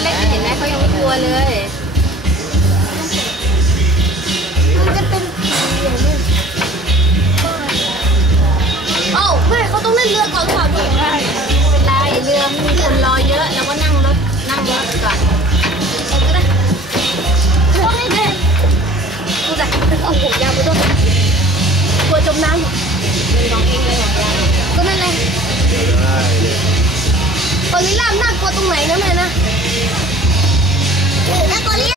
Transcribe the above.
คนแรกเห็นไหมเขายังไม่กลัวเลย